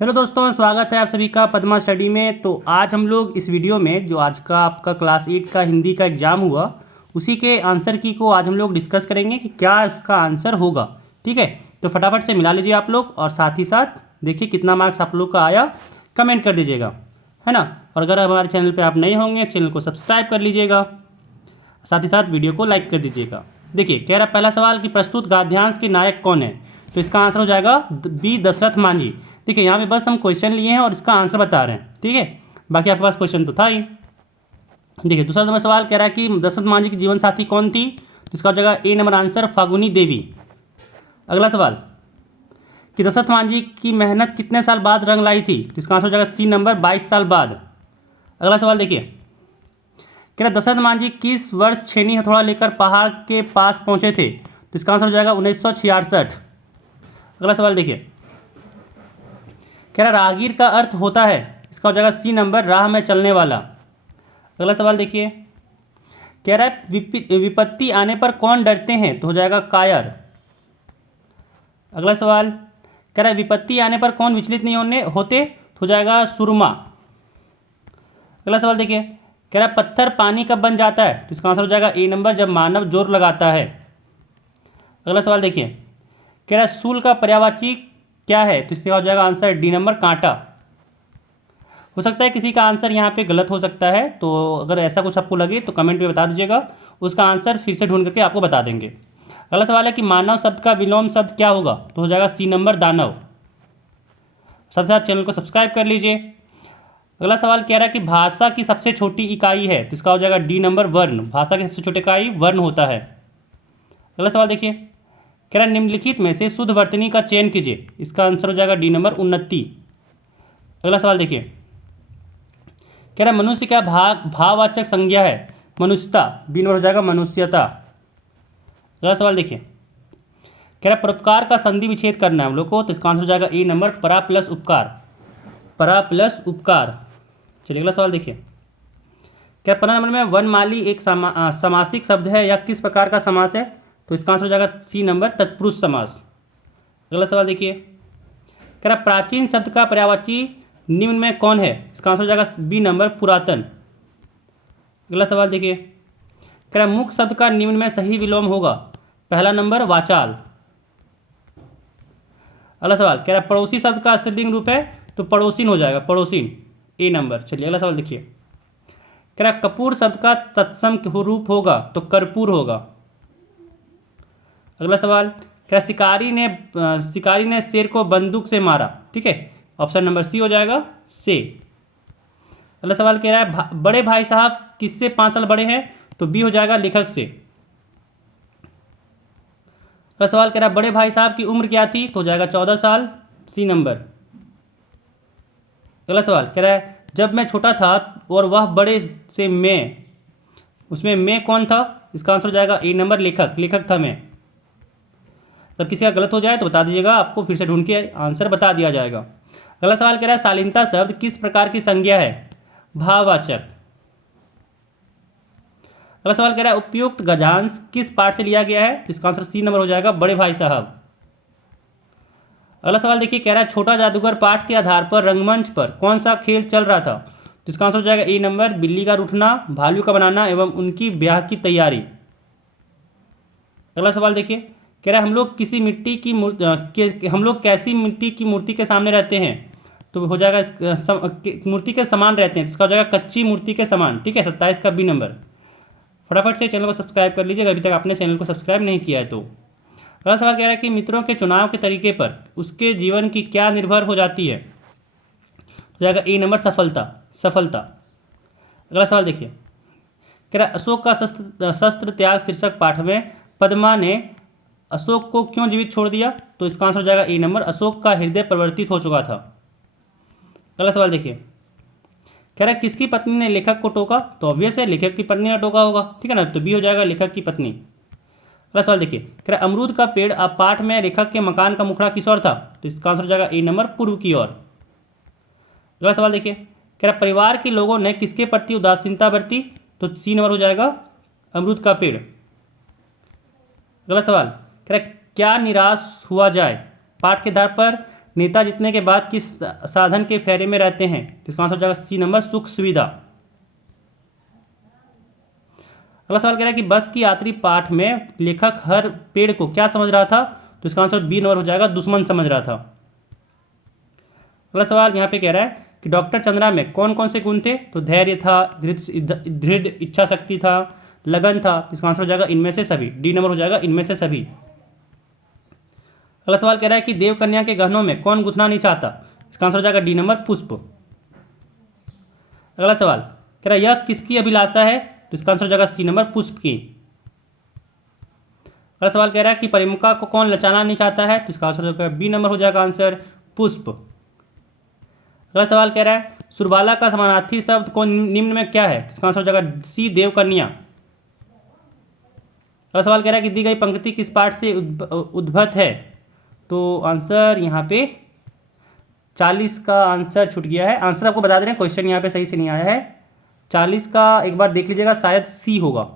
Hello दोस्तों, स्वागत है आप सभी का पद्मा स्टडी में। तो आज हम लोग इस वीडियो में जो आज का आपका क्लास 8 का हिंदी का एग्ज़ाम हुआ उसी के आंसर की को आज हम लोग डिस्कस करेंगे कि क्या इसका आंसर होगा। ठीक है, तो फटाफट से मिला लीजिए आप लोग और साथ ही साथ देखिए कितना मार्क्स आप लोग का आया, कमेंट कर दीजिएगा, है ना। और अगर हमारे चैनल पर आप नए होंगे चैनल को सब्सक्राइब कर लीजिएगा, साथ ही साथ वीडियो को लाइक कर दीजिएगा। देखिए कह रहा पहला सवाल कि प्रस्तुत गद्यांश के नायक कौन है। तो इसका आंसर हो जाएगा बी दशरथ मांझी। देखिए यहाँ पे बस हम क्वेश्चन लिए हैं और इसका आंसर बता रहे हैं, ठीक है। बाकी आपके पास क्वेश्चन तो था ही। देखिए दूसरा नंबर सवाल कह रहा है कि दशरथ मांझी की जीवन साथी कौन थी। तो इसका हो जाएगा ए नंबर आंसर फागुनी देवी। अगला सवाल कि दशरथ मांझी की मेहनत कितने साल बाद रंग लाई थी। तो इसका आंसर हो जाएगा सी नंबर 22 साल बाद। अगला सवाल देखिए कह रहा दशरथ मांझी किस वर्ष छेनी हथौड़ा लेकर पहाड़ के पास पहुंचे थे। तो इसका आंसर हो जाएगा 1966। अगला सवाल देखिए कह रहा राहगीर का अर्थ होता है। इसका हो जाएगा सी नंबर राह में चलने वाला। अगला सवाल देखिए कह रहा है विपत्ति आने पर कौन डरते हैं। तो हो जाएगा कायर। अगला सवाल कह रहा है विपत्ति आने पर कौन विचलित नहीं होते। तो हो जाएगा सुरमा। अगला सवाल देखिए कह रहा पत्थर पानी कब बन जाता है। तो इसका आंसर हो जाएगा ए नंबर जब मानव जोर लगाता है। अगला सवाल देखिए कह रहा सूल का पर्यायवाची क्या है। तो इसका हो जाएगा आंसर डी नंबर कांटा। हो सकता है किसी का आंसर यहाँ पे गलत हो सकता है, तो अगर ऐसा कुछ आपको लगे तो कमेंट में बता दीजिएगा, उसका आंसर फिर से ढूंढ करके आपको बता देंगे। अगला सवाल है कि मानव शब्द का विलोम शब्द क्या होगा। तो हो जाएगा सी नंबर दानव। साथ साथ चैनल को सब्सक्राइब कर लीजिए। अगला सवाल कह रहा है कि भाषा की सबसे छोटी इकाई है। तो इसका हो जाएगा डी नंबर वर्ण। भाषा की सबसे छोटी इकाई वर्ण होता है। अगला सवाल देखिए कह रहा निम्नलिखित में से शुद्ध वर्तनी का चयन कीजिए। इसका आंसर हो जाएगा डी नंबर उन्नति। अगला सवाल देखिए कह रहा मनुष्य क्या भाववाचक संज्ञा है। मनुष्यता। बी नंबर हो जाएगा मनुष्यता। अगला सवाल देखिए कह रहा परोपकार का संधि विच्छेद करना है हम लोग को। तो इसका आंसर हो जाएगा ए नंबर परा प्लस उपकार। परा प्लस उपकार। चलिए अगला सवाल देखिए क्या 15 नंबर में वनमाली एक समासिक शब्द है या किस प्रकार का समास है। तो इसका आंसर हो जाएगा सी नंबर तत्पुरुष समास। अगला सवाल देखिए कह रहा प्राचीन शब्द का पर्यायवाची निम्न में कौन है। इसका आंसर हो जाएगा बी नंबर पुरातन। अगला सवाल देखिए कह रहा मुख्य शब्द का निम्न में सही विलोम होगा। पहला नंबर वाचाल। अगला सवाल कह रहा पड़ोसी शब्द का स्त्रीलिंग रूप है। तो पड़ोसिन हो जाएगा, पड़ोसिन, ए नंबर। चलिए अगला सवाल देखिए कह रहा कपूर शब्द का तत्सम रूप होगा। तो कर्पूर होगा। अगला सवाल कह रहा शिकारी ने शेर को बंदूक से मारा। ठीक है, ऑप्शन नंबर सी हो जाएगा से। अगला सवाल कह रहा है बड़े भाई साहब किससे 5 साल बड़े हैं। तो बी हो जाएगा लेखक से। अगला सवाल कह रहा है बड़े भाई साहब की उम्र क्या थी। तो हो जाएगा 14 साल, सी नंबर। अगला सवाल कह रहा है जब मैं छोटा था और वह बड़े से मैं, उसमें मैं कौन था। इसका आंसर हो जाएगा ए नंबर लेखक। लेखक था मैं। तो किसी का गलत हो जाए तो बता दीजिएगा, आपको फिर से ढूंढ के आंसर बता दिया जाएगा। अगला सवाल कह रहा है शालीनता शब्द किस प्रकार की संज्ञा है। भाववाचक। अगला सवाल कह रहा है उपयुक्त गद्यांश किस पाठ से लिया गया है। इसका आंसर सी नंबर हो जाएगा बड़े भाई साहब। अगला सवाल देखिए कह रहा है छोटा जादूगर पाठ के आधार पर रंगमंच पर कौन सा खेल चल रहा था। तो इसका आंसर हो जाएगा ए नंबर बिल्ली का रूठना, भालू का बनाना एवं उनकी ब्याह की तैयारी। अगला सवाल देखिए कह रहा है हम लोग कैसी मिट्टी की मूर्ति के सामने रहते हैं। तो हो जाएगा मूर्ति के समान रहते हैं। इसका हो जाएगा कच्ची मूर्ति के समान। ठीक है, 27 का बी नंबर। फटाफट से चैनल को सब्सक्राइब कर लीजिएगा अभी तक आपने चैनल को सब्सक्राइब नहीं किया है तो। अगला सवाल कह रहा है कि मित्रों के चुनाव के तरीके पर उसके जीवन की क्या निर्भर हो जाती है। हो जाएगा ए नंबर सफलता। अगला सवाल देखिए कह रहा है अशोक का शस्त्र त्याग शीर्षक पाठ में पद्मा ने अशोक को क्यों जीवित छोड़ दिया। तो इसका आंसर हो जाएगा ए नंबर अशोक का हृदय परिवर्तित हो चुका था। अगला सवाल देखिए कह रहा है किसकी पत्नी ने लेखक को टोका। तो ऑब्वियस है लेखक की पत्नी ने टोका होगा। ठीक है ना, तो बी हो जाएगा लेखक की पत्नी। अगला सवाल देखिए कह रहा अमरूद का पेड़ अब पाठ में लेखक के मकान का मुखड़ा किस ओर था। तो इसका आंसर हो जाएगा ए नंबर पूर्व की ओर। अगला सवाल देखिए कह रहा परिवार के लोगों ने किसके प्रति उदासीनता बरती। तो सी नंबर हो जाएगा अमरूद का पेड़। अगला सवाल कह रहा क्या निराश हुआ जाए। पाठ के आधार पर नेता जीतने के बाद किस साधन के फेरे में रहते हैं? इसका आंसर हो जाएगा सी नंबर, सुख सुविधा। अगला सवाल कह रहा है कि बस की यात्री पाठ में लेखक हर पेड़ को क्या समझ रहा था? तो इसका आंसर बी नंबर हो जाएगा, दुश्मन समझ रहा था। अगला सवाल यहाँ पे कह रहा है कि डॉक्टर चंद्रा में कौन कौन से गुण थे? तो धैर्य था, दृढ़ इच्छा शक्ति था, लगन था। इसका आंसर हो जाएगा इनमें से सभी, डी नंबर हो जाएगा, इनमें से सभी। अगला सवाल कह रहा है कि देवकन्या के गहनों में कौन गुथना नहीं चाहता? इसका आंसर हो जाएगा डी नंबर, पुष्प। अगला सवाल कह रहा है यह किसकी अभिलाषा है? तो इसका आंसर हो जाएगा सी नंबर, पुष्प की। अगला सवाल कह रहा है कि प्रेमिका को कौन लचाना नहीं चाहता है? तो इसका आंसर हो जाएगा बी नंबर हो जाएगा आंसर, पुष्प। अगला सवाल कह रहा है सुरबाला का समानार्थी शब्द कौन निम्न में क्या है? इसका आंसर हो जाएगा सी, देवकन्या। अगला सवाल कह रहा है कि दी गई पंक्ति किस पाठ से उद्भत है? तो आंसर यहाँ पे 40 का आंसर छूट गया है। आंसर आपको बता दे रहे हैं, क्वेश्चन यहाँ पे सही से नहीं आया है। 40 का एक बार देख लीजिएगा, शायद सी होगा,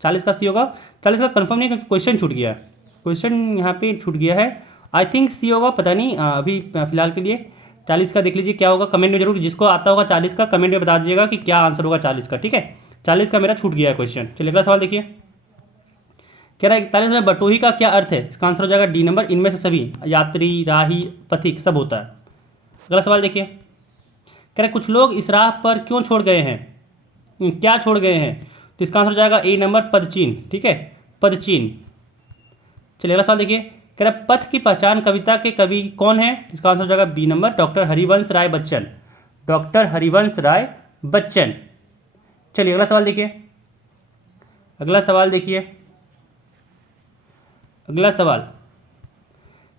40 का सी होगा। 40 का कंफर्म नहीं, क्योंकि क्वेश्चन छूट गया है, क्वेश्चन यहाँ पे छूट गया है। आई थिंक सी होगा, पता नहीं, अभी फिलहाल के लिए 40 का देख लीजिए क्या होगा। कमेंट में जरूर, जिसको आता होगा 40 का कमेंट में बता दीजिएगा कि क्या आंसर होगा 40 का, ठीक है। 40 का मेरा छूट गया है क्वेश्चन। चलिए अगला सवाल देखिए, कह रहा है 41 में बटोही का क्या अर्थ है? इसका आंसर हो जाएगा डी नंबर, इनमें से सभी, यात्री, राही, पथिक सब होता है। अगला सवाल देखिए, कह रहा है कुछ लोग इस राह पर क्यों छोड़ गए हैं, क्या छोड़ गए हैं? तो इसका आंसर हो जाएगा ए नंबर, पदचिन्ह, ठीक है, पदचिन्ह। चलिए अगला सवाल देखिए, कह रहा है पथ की पहचान कविता के कवि कौन है? इसका आंसर हो जाएगा B number, doctor Harivansh Rai Bachchan, doctor Harivansh Rai Bachchan. चलिए अगला सवाल देखिए, अगला सवाल देखिए, अगला सवाल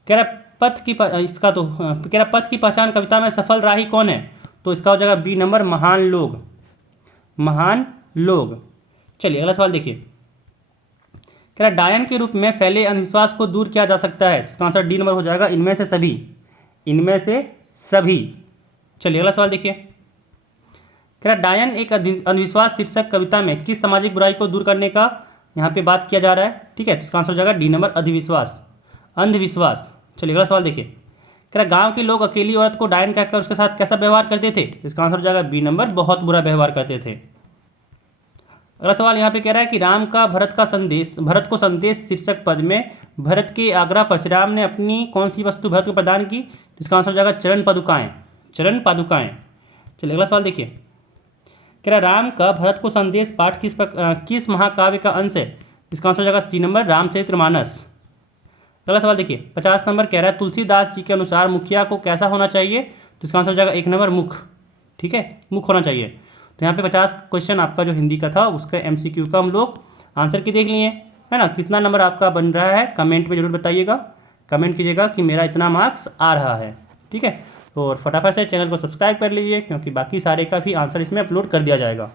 कह रहा पथ की इसका तो कह रहा पथ की पहचान कविता में सफल राही कौन है? तो इसका हो जाएगा बी नंबर, महान लोग, महान लोग। चलिए अगला सवाल देखिए, कह रहा डायन के रूप में फैले अंधविश्वास को दूर किया जा सकता है? इसका आंसर डी नंबर हो जाएगा, इनमें से सभी, इनमें से सभी। चलिए अगला सवाल देखिए, कह रहा डायन एक अंधविश्वास शीर्षक कविता में किस सामाजिक बुराई को दूर करने का यहाँ पे बात किया जा रहा है, ठीक है। तो इसका आंसर हो जाएगा डी नंबर, अंधविश्वास, अंधविश्वास। चलिए अगला सवाल देखिए, कह रहा गाँव के लोग अकेली औरत को डायन कहकर उसके साथ कैसा व्यवहार करते थे? इसका आंसर हो जाएगा बी नंबर, बहुत बुरा व्यवहार करते थे। अगला सवाल यहाँ पे कह रहा है कि राम का भरत को संदेश शीर्षक पद में भरत के आग्रह पर श्री राम ने अपनी कौन सी वस्तु भरत को प्रदान की? इसका आंसर हो जाएगा चरण पादुकाएं, चरण पादुकाएं। चलिए अगला सवाल देखिए, कह रहा राम का भरत को संदेश पाठ किस महाकाव्य का अंश है? इसका आंसर हो जाएगा सी नंबर, रामचरितमानस। अगला सवाल देखिए 50 नंबर, कह रहा है तुलसीदास जी के अनुसार मुखिया को कैसा होना चाहिए? तो इसका आंसर हो जाएगा 1 नंबर, मुख, ठीक है, मुख होना चाहिए। तो यहाँ पे 50 क्वेश्चन आपका जो हिंदी का था उसका MCQ का हम लोग आंसर की देख लिए, है ना। कितना नंबर आपका बन रहा है कमेंट में जरूर बताइएगा, कमेंट कीजिएगा कि मेरा इतना मार्क्स आ रहा है, ठीक है। तो फटाफट से चैनल को सब्सक्राइब कर लीजिए, क्योंकि बाकी सारे का भी आंसर इसमें अपलोड कर दिया जाएगा।